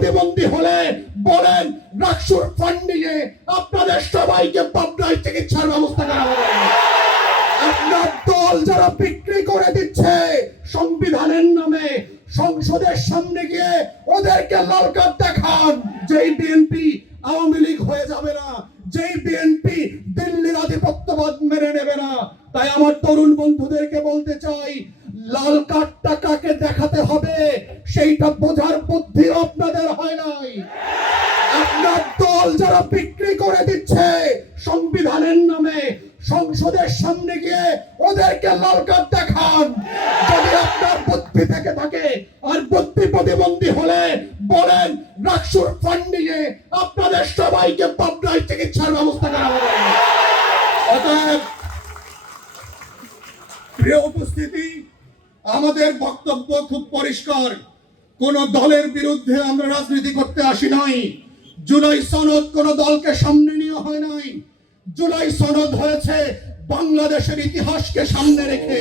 প্রতিবন্ধী হলে বলেন রাকসুর ফান্ড নিয়ে আপনাদের সবাইকে পাবনায় চিকিৎসার ব্যবস্থা করা হবে। আপনার দল যারা বিক্রি করে দিচ্ছে সংবিধানের নামে, সংসদের সামনে গিয়ে ওদেরকে লাল কার্ড দেখান। যেই বিএনপি আওয়ামী লীগ হয়ে যাবে না, যেই বিএনপি দিল্লির আধিপত্যবাদ মেনে নেবে না। তাই আমার তরুণ বন্ধুদেরকে বলতে চাই, লাল কার্ডটা কাকে দেখাতে হবে সেইটা বোঝার বুদ্ধি আপনাদের হয় নাই। আপনার দল যারা বিক্রি করে দিচ্ছে সংবিধানের নামে, সংসদের সামনে গিয়ে ওদেরকে লাল কার্ড দেখান। যদি আপনার বুদ্ধি থেকে থাকে আর বুদ্ধি প্রতিবন্ধী হলে বলেন রাকসুর ফান্ড নিয়ে আপনাদের সবাইকে পাবনায় চিকিৎসার ব্যবস্থা করা হবে। অতএব প্রিয় উপস্থিতি, আমাদের বক্তব্য খুব পরিষ্কার। কোন দলের বিরুদ্ধে আমরা রাজনীতি করতে আসি নাই। জুলাই সনদ কোন দলকে সামনে নিয়ে হয় নাই। জুলাই সনদ হয়েছে বাংলাদেশের ইতিহাসকে সামনে রেখে।